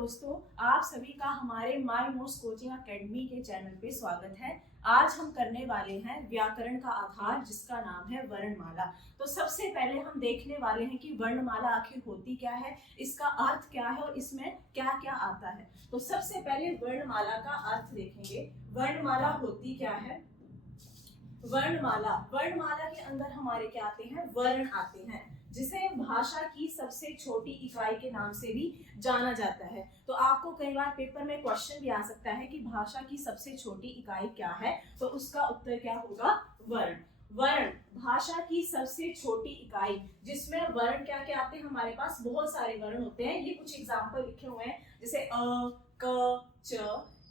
दोस्तों, आप सभी का हमारे माय मोस्ट कोचिंग एकेडमी के चैनल पे स्वागत है। आज हम करने वाले हैं व्याकरण का आधार, जिसका नाम है वर्णमाला। तो सबसे पहले हम देखने वाले हैं कि वर्णमाला आखिर होती क्या है, इसका अर्थ क्या है और इसमें क्या क्या आता है। तो सबसे पहले वर्णमाला का अर्थ देखेंगे। वर्णमाला होती क्या है। वर्णमाला के अंदर हमारे क्या आते हैं, वर्ण आते हैं, जिसे भाषा की सबसे छोटी इकाई के नाम से भी जाना जाता है। तो आपको कई बार पेपर में क्वेश्चन भी आ सकता है कि भाषा की सबसे छोटी इकाई क्या है, तो उसका उत्तर क्या होगा, वर्ण। वर्ण भाषा की सबसे छोटी इकाई, जिसमें वर्ण क्या क्या आते हैं, हमारे पास बहुत सारे वर्ण होते हैं। ये कुछ एग्जाम्पल लिखे हुए हैं, जैसे अ, क, च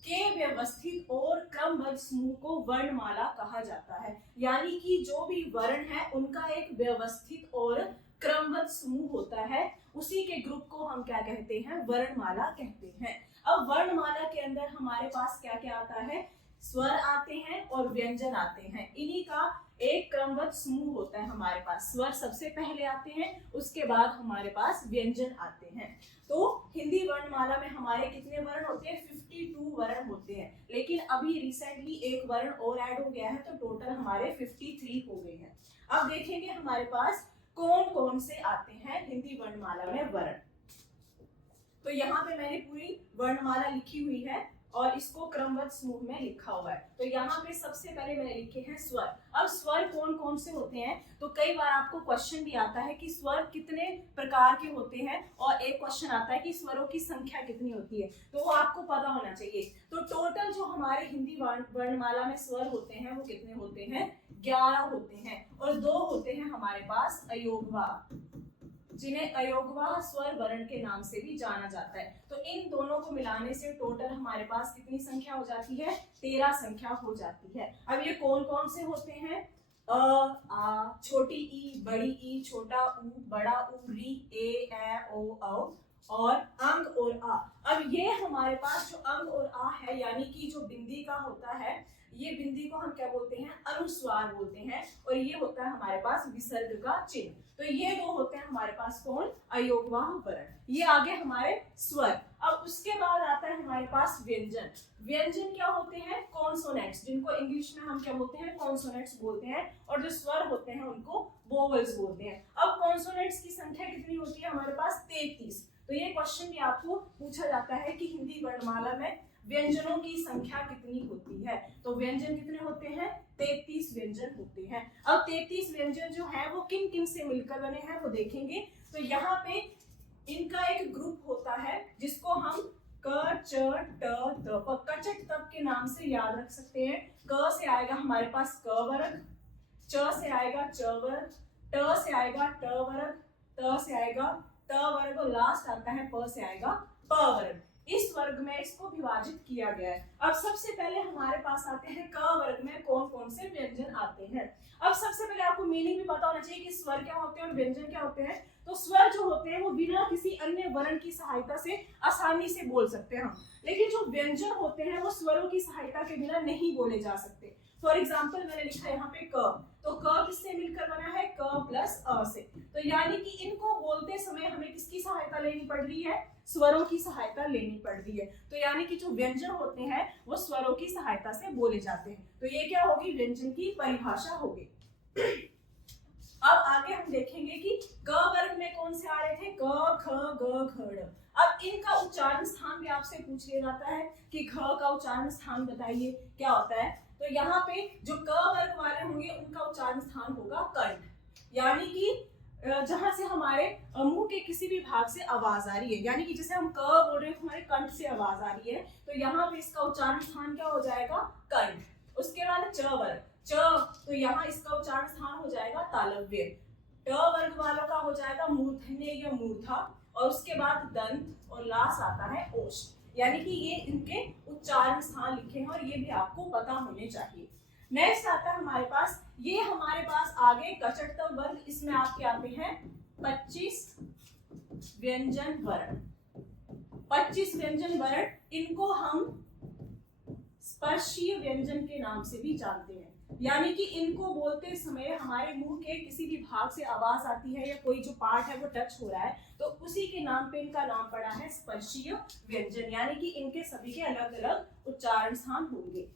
के व्यवस्थित और क्रमबद्ध समूह को वर्णमाला कहा जाता है। यानी कि जो भी वर्ण है उनका एक व्यवस्थित और क्रमबद्ध समूह होता है, उसी के ग्रुप को हम क्या कहते हैं, वर्णमाला कहते हैं। अब वर्णमाला के अंदर हमारे पास क्या क्या आता है, स्वर आते हैं और व्यंजन आते हैं। इन्हीं का एक क्रमबद्ध समूह होता है हमारे पास। स्वर सबसे पहले आते हैं, उसके बाद हमारे पास व्यंजन आते हैं। तो हिंदी वर्णमाला में हमारे कितने वर्ण होते हैं, 52 वर्ण होते हैं। लेकिन अभी रिसेंटली एक वर्ण और ऐड हो गया है, तो टोटल हमारे 53 हो गए हैं। अब देखेंगे हमारे पास कौन कौन से आते हैं हिंदी वर्णमाला में वर्ण। तो यहाँ पे मैंने पूरी वर्णमाला लिखी हुई है और इसको क्रमबद्ध समूह में लिखा हुआ है। तो यहाँ पे सबसे पहले मैंने लिखे हैं स्वर। अब स्वर कौन कौन से होते हैं, तो कई बार आपको क्वेश्चन भी आता है कि स्वर कितने प्रकार के होते हैं, और एक क्वेश्चन आता है कि स्वरों की संख्या कितनी होती है, तो वो आपको पता होना चाहिए। तो टोटल जो हमारे हिंदी वर्णमाला में स्वर होते हैं वो कितने होते हैं, 11 होते हैं। और 2 होते हैं हमारे पास अयोगवाह, जिन्हें अयोगवाह स्वर वर्ण के नाम से भी जाना जाता है। तो इन दोनों को मिलाने से टोटल हमारे पास कितनी संख्या हो जाती है, 13 संख्या हो जाती है। अब ये कौन कौन से होते हैं, अ, आ, छोटी ई, बड़ी ई, छोटा ऊ, बड़ा ऊ, री, ए, ओ, औ, और अंग और आ। अब ये हमारे पास जो अंग और आ है, यानी कि जो बिंदी का होता है, ये बिंदी को हम क्या बोलते हैं, अनुस्वार बोलते हैं, और ये होता है हमारे पास विसर्ग का चिन्ह। तो ये 2 होते हैं हमारे पास कौन, अयोगवाह वर्ण। ये आगे हमारे स्वर। अब उसके बाद आता है हमारे पास व्यंजन। व्यंजन क्या होते हैं, कॉन्सोनेंट्स, जिनको इंग्लिश में हम क्या बोलते हैं, कॉन्सोनेंट्स बोलते हैं, और जो स्वर होते हैं उनको वोवेल्स बोलते हैं। अब कॉन्सोनेंट्स की संख्या कितनी होती है हमारे पास, 33। तो ये क्वेश्चन भी आपको पूछा जाता है कि हिंदी वर्णमाला में व्यंजनों की संख्या कितनी होती है। तो व्यंजन कितने होते हैं, 33 व्यंजन होते हैं। अब 33 व्यंजन जो है वो किन किन से मिलकर बने हैं वो देखेंगे। तो यहाँ पे इनका एक ग्रुप होता है, जिसको हम क, च, ट, त, कचट तप के नाम से याद रख सकते हैं। क से आएगा हमारे पास क वर्ग, च से आएगा च वर्ग, ट से आएगा ट वर्ग, त से आएगा त वर्ग, और लास्ट आता है प से आएगा प वर्ग। इस वर्ग में इसको विभाजित किया गया है। अब सबसे पहले हमारे पास आते हैं क वर्ग में कौन कौन से व्यंजन आते हैं। अब सबसे पहले आपको मीनिंग भी पता होना चाहिए कि स्वर क्या होते हैं और व्यंजन क्या होते हैं। तो स्वर जो होते हैं वो बिना किसी अन्य वर्ण की सहायता से आसानी से बोल सकते हैं हम, लेकिन जो व्यंजन होते हैं वो स्वरों की सहायता के बिना नहीं बोले जा सकते। फॉर एग्जाम्पल मैंने लिखा है यहाँ पे क, तो क किससे मिलकर बना है, क प्लस अ से। तो यानी कि इनको बोलते समय हमें किसकी सहायता लेनी पड़ रही है, स्वरों की सहायता लेनी पड़ रही है। तो यानी कि जो व्यंजन होते हैं वो स्वरों की सहायता से बोले जाते हैं। तो ये क्या होगी, व्यंजन की परिभाषा होगी। अब आगे हम देखेंगे कि ग वर्ग में कौन से आ रहे थे, क, ख, ग, घ, ड़। अब इनका उच्चारण स्थान भी आपसे पूछ लिया जाता है कि घ का उच्चारण स्थान बताइए क्या होता है। तो यहाँ पे जो क वर्ग वाले होंगे उनका उच्चारण स्थान होगा कंठ, यानी कि जहां से हमारे मुंह के किसी भी भाग से आवाज आ रही है, यानी कि जैसे हम क बोल रहे हैं हमारे कंठ से आवाज आ रही है, तो यहाँ पे इसका उच्चारण स्थान क्या हो जाएगा, कंठ। उसके बाद च वर्ग, च, तो यहाँ इसका उच्चारण स्थान हो जाएगा तालव्य। ट वर्ग वालों का हो जाएगा मूर्धन्य या मूर्धा, और उसके बाद दंत, और लास्ट आता है ओष्ठ। यानी कि ये इनके उच्चारण स्थान लिखे हैं और ये भी आपको पता होने चाहिए। नेक्स्ट आता है हमारे पास, ये हमारे पास आगे कचट वर्ग, इसमें आपके आते हैं 25 व्यंजन वर्ण। 25 व्यंजन वर्ण, इनको हम स्पर्शीय व्यंजन के नाम से भी जानते हैं। यानी कि इनको बोलते समय हमारे मुंह के किसी भी भाग से आवाज आती है या कोई जो पार्ट है वो टच हो रहा है, तो उसी के नाम पे इनका नाम पड़ा है स्पर्शीय व्यंजन, यानी कि इनके सभी के अलग अलग उच्चारण स्थान होंगे।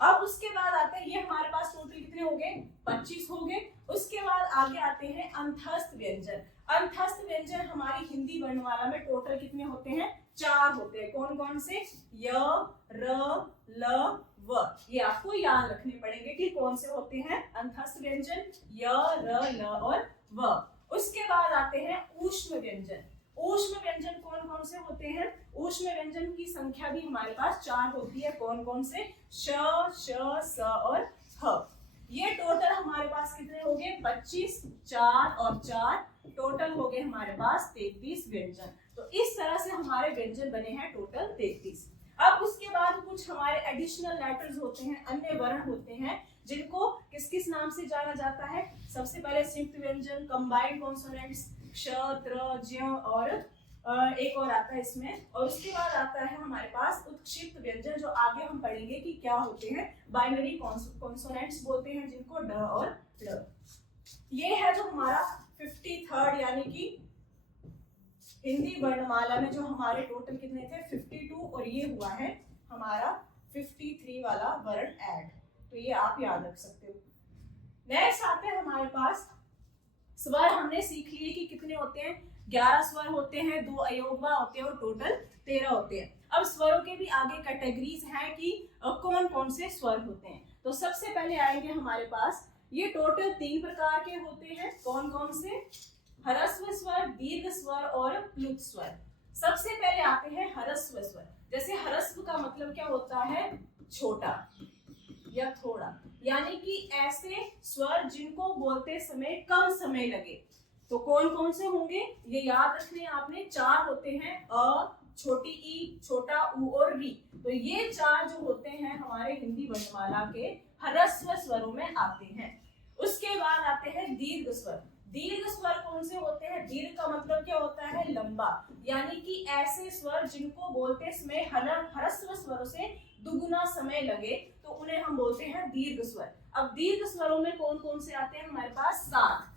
अब उसके बाद आते हैं, ये हमारे पास टोटल कितने हो गए, 25 हो गए। उसके बाद आगे आते हैं अंतस्थ व्यंजन। अंतस्थ व्यंजन हमारी हिंदी वर्णमाला में टोटल कितने होते हैं, 4 होते हैं। कौन कौन से, य, र, ल, व। ये आपको याद रखने पड़ेंगे कि कौन से होते हैं अंतस्थ व्यंजन, य, र, ल और व। उसके बाद आते हैं ऊष्म व्यंजन। ऊष्म व्यंजन कौन कौन से होते हैं, ऊष्म व्यंजन की संख्या भी हमारे पास 4 होती है। कौन कौन से, श, श, स और ह। ये टोटल हमारे पास कितने हो गए, 25, 4 और 4, टोटल हो गए हमारे पास 33 व्यंजन। तो इस तरह से हमारे व्यंजन बने हैं टोटल 33। अब उसके बाद कुछ हमारे एडिशनल लेटर्स होते हैं, अन्य वर्ण होते हैं, जिनको किस किस नाम से जाना जाता है। सबसे पहले संयुक्त व्यंजन, कंबाइंड कॉन्सोनेंट्स, क्ष, त्र, ज्य और एक और आता है इसमें। और उसके बाद आता है हमारे पास उत्क्षिप्त व्यंजन, जो आगे हम पढ़ेंगे कि क्या होते हैं। बाइनरी कॉन्सोनेंट्स बोलते हैं जिनको, ड और ड़। ये है जो हमारा 53rd, यानी कि हिंदी वर्णमाला में जो हमारे टोटल कितने थे 52, और ये हुआ है हमारा 53 वाला वर्ण ऐड। तो ये आप याद रख सकते हो। नेक्स्ट आते हैं हमारे पास स्वर। हमने सीख लिए कि कितने होते हैं, 11 स्वर होते हैं, 2 अयोगवा होते हैं और टोटल 13 होते हैं। अब स्वरों के भी आगे कैटेगरीज हैं कि कौन कौन से स्वर होते हैं। तो सबसे पहले आएंगे हमारे पास, ये टोटल 3 प्रकार के होते हैं। कौन कौन से, ह्रस्व स्वर, दीर्घ स्वर और प्लुत स्वर। सबसे पहले आते हैं ह्रस्व स्वर। जैसे ह्रस्व का मतलब क्या होता है, छोटा या थोड़ा, यानी कि ऐसे स्वर जिनको बोलते समय कम समय लगे। तो कौन कौन से होंगे, ये याद रखने आपने, 4 होते हैं, अ, छोटी ई, छोटा ऊ और री। तो ये 4 जो होते हैं हमारे हिंदी वर्णमाला के ह्रस्व स्वरों में आते हैं। उसके बाद आते हैं दीर्घ स्वर। दीर्घ स्वर कौन से होते हैं, दीर्घ का मतलब क्या होता है, लंबा, यानी कि ऐसे स्वर जिनको बोलते समय ह्रस्व स्वरों से दुगुना समय लगे, तो उन्हें हम बोलते हैं दीर्घ स्वर। अब दीर्घ स्वरों में कौन कौन से आते हैं हमारे पास, 7,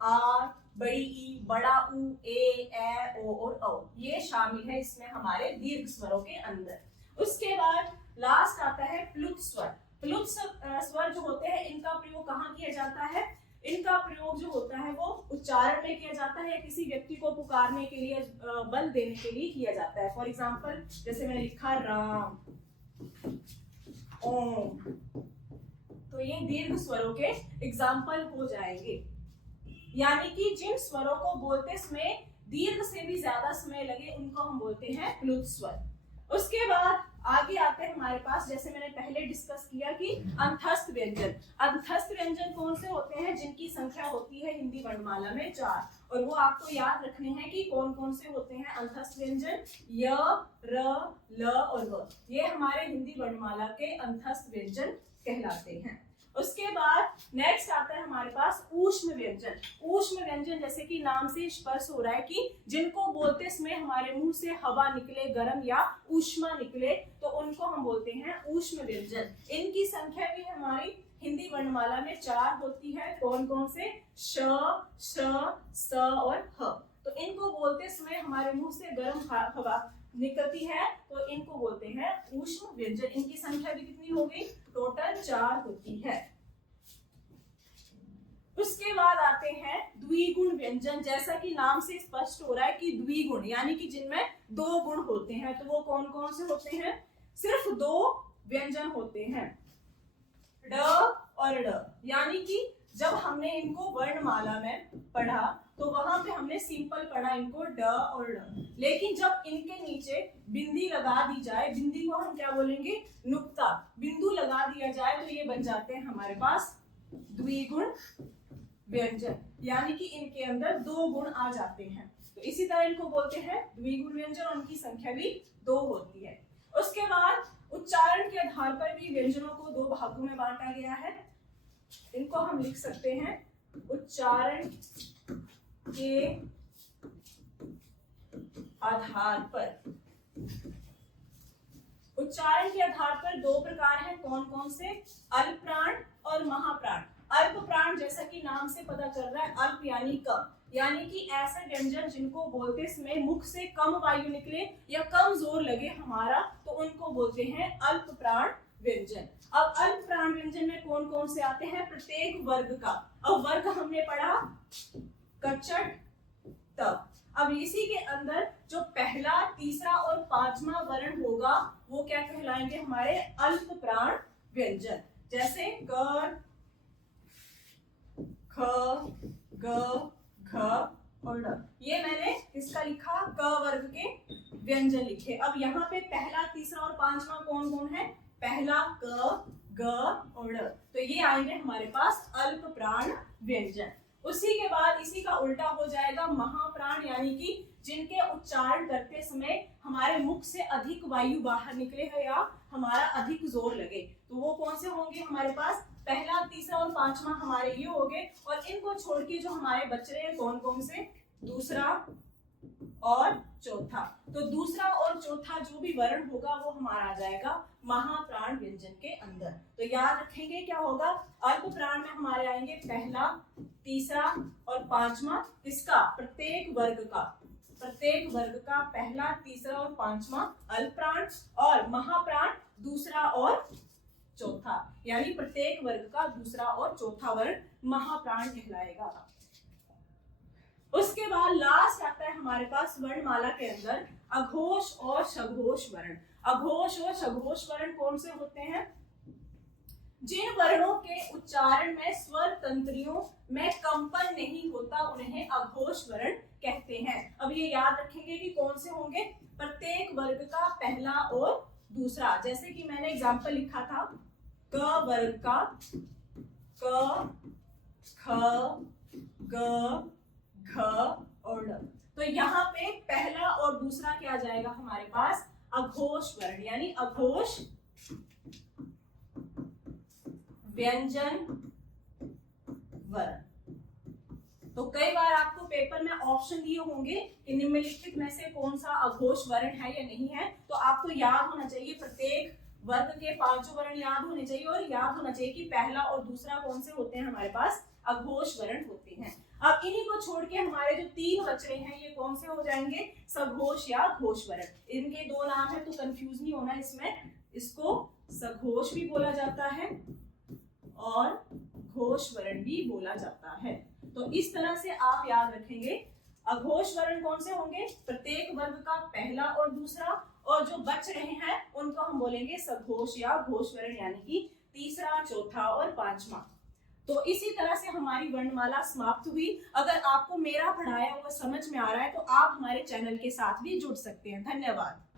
आ, बड़ी ई, बड़ा ऊ, ए, ओ और औ, ये शामिल है इसमें हमारे दीर्घ स्वरों के अंदर। उसके बाद लास्ट आता है प्लुत स्वर। प्लुत स्वर जो होते हैं, इनका प्रयोग कहाँ किया जाता है, इनका प्रयोग जो होता है वो उच्चारण में किया जाता है या किसी व्यक्ति को पुकारने के लिए, बल देने के लिए किया जाता है। फॉर एग्जाम्पल जैसे मैंने लिखा राम, ओम, तो ये दीर्घ स्वरों के एग्जाम्पल हो जाएंगे। यानी कि जिन स्वरों को बोलते समय दीर्घ से भी ज्यादा समय लगे, उनको हम बोलते हैं प्लुत स्वर। उसके बाद आगे आते हैं हमारे पास, जैसे मैंने पहले डिस्कस किया कि अंतस्थ व्यंजन। अंतस्थ व्यंजन कौन से होते हैं, जिनकी संख्या होती है हिंदी वर्णमाला में 4, और वो आपको याद रखने हैं कि कौन कौन से होते हैं अंतस्थ व्यंजन, य, र, ल और व। ये हमारे हिंदी वर्णमाला के अंतस्थ व्यंजन कहलाते हैं। उसके बाद नेक्स्ट आता है हमारे पास ऊष्म व्यंजन। ऊष्म व्यंजन जैसे कि नाम से स्पष्ट हो रहा है कि जिनको बोलते समय हमारे मुंह से हवा निकले, गर्म या ऊष्मा निकले, तो उनको हम बोलते हैं ऊष्म व्यंजन। इनकी संख्या भी हमारी हिंदी वर्णमाला में 4 होती है। कौन कौन से, श, श, स और ह। तो इनको बोलते समय हमारे मुंह से गर्म हवा निकलती है, तो इनको बोलते हैं ऊष्म व्यंजन। इनकी संख्या भी कितनी हो गई, टोटल 4 होती है। उसके बाद आते हैं द्विगुण व्यंजन। जैसा कि नाम से स्पष्ट हो रहा है कि द्विगुण, यानी कि जिनमें 2 गुण होते हैं। तो वो कौन कौन से होते हैं, सिर्फ 2 व्यंजन होते हैं, ड और ड। यानी कि जब हमने इनको वर्णमाला में पढ़ा तो वहां पे हमने सिंपल पढ़ा इनको ड और ड, लेकिन जब इनके नीचे बिंदी लगा दी जाए, बिंदी को हम क्या बोलेंगे, नुक्ता, बिंदु लगा दिया जाए, तो ये बन जाते हैं हमारे पास द्विगुण व्यंजन। यानी कि इनके अंदर 2 गुण आ जाते हैं, तो इसी तरह इनको बोलते हैं द्विगुण व्यंजन, और उनकी संख्या भी 2 होती है। उसके बाद उच्चारण के आधार पर भी व्यंजनों को 2 भागों में बांटा गया है। इनको हम लिख सकते हैं उच्चारण के आधार पर। उच्चारण के आधार पर दो प्रकार हैं, कौन कौन से? अल्प प्राण और महाप्राण। अल्प प्राण जैसा कि नाम से पता चल रहा है, अल्प यानी कम, यानी कि ऐसे व्यंजन जिनको बोलते समय मुख से कम वायु निकले या कम जोर लगे हमारा, तो उनको बोलते हैं अल्प प्राण व्यंजन। अब अल्प प्राण व्यंजन में कौन कौन से आते हैं? प्रत्येक वर्ग का। अब वर्ग हमने पढ़ा कचट तक। अब इसी के अंदर जो पहला, तीसरा और पांचवा वर्ण होगा वो क्या कहलाएंगे? हमारे अल्प प्राण व्यंजन। जैसे क, ख, ग, घ और ड़। ये मैंने किसका लिखा? क वर्ग के व्यंजन लिखे। अब यहाँ पे पहला, तीसरा और पांचवा कौन कौन है? पहला क, ग और ड़। तो ये आएंगे हमारे पास अल्प प्राण व्यंजन। उसी के बाद इसी का उल्टा हो जाएगा महाप्राण, यानी कि जिनके उच्चारण करते समय हमारे मुख से अधिक वायु बाहर निकले है या हमारा अधिक जोर लगे, तो वो कौन से होंगे हमारे पास? पहला, तीसरा और पांचवा हमारे ये हो गए। और इनको छोड़ के जो हमारे बच रहे हैं कौन कौन से? दूसरा और चौथा। तो दूसरा और चौथा जो भी वर्ण होगा वो हमारा आ जाएगा महाप्राण व्यंजन के अंदर। तो याद रखेंगे क्या होगा? अल्प प्राण में हमारे आएंगे पहला, तीसरा और पांचवा, किसका? प्रत्येक वर्ग का। प्रत्येक वर्ग का पहला, तीसरा और पांचवा अल्प प्राण, और महाप्राण दूसरा और चौथा, यानी प्रत्येक वर्ग का दूसरा और चौथा वर्ण महाप्राण कहलाएगा। उसके बाद लास्ट आता है हमारे पास वर्णमाला के अंदर अघोष और सघोष वर्ण। अघोष और सघोष वर्ण कौन से होते हैं? जिन वर्णों के उच्चारण में स्वर तंत्रियों में कंपन नहीं होता उन्हें अघोष वर्ण कहते हैं। अब ये याद रखेंगे कि कौन से होंगे? प्रत्येक वर्ग का पहला और दूसरा। जैसे कि मैंने एग्जांपल लिखा था क वर्ग का क, ख, ग, घ और ड़। तो यहाँ पे पहला और दूसरा क्या आ जाएगा हमारे पास? अघोष वर्ण, यानी अघोष व्यंजन वर्ण। तो कई बार आपको पेपर में ऑप्शन दिए होंगे कि निम्नलिखित में से कौन सा अघोष वर्ण है या नहीं है, तो आपको याद होना चाहिए प्रत्येक वर्ग के पांचों वर्ण याद होने चाहिए, और याद होना चाहिए कि पहला और दूसरा कौन से होते हैं हमारे पास? अघोष वर्ण होते हैं। अब इन्हीं को छोड़ के हमारे जो तीन बच रहे हैं ये कौन से हो जाएंगे? सघोष या घोष वर्ण। इनके दो नाम है तो कंफ्यूज नहीं होना इसमें। इसको सघोष भी बोला जाता है और घोष वर्ण भी बोला जाता है। तो इस तरह से आप याद रखेंगे अघोष वर्ण कौन से होंगे? प्रत्येक वर्ग का पहला और दूसरा, और जो बच रहे हैं उनको हम बोलेंगे सघोष या घोष वर्ण, यानी कि तीसरा, चौथा और पांचवा। तो इसी तरह से हमारी वर्णमाला समाप्त हुई। अगर आपको मेरा पढ़ाया हुआ समझ में आ रहा है तो आप हमारे चैनल के साथ भी जुड़ सकते हैं। धन्यवाद।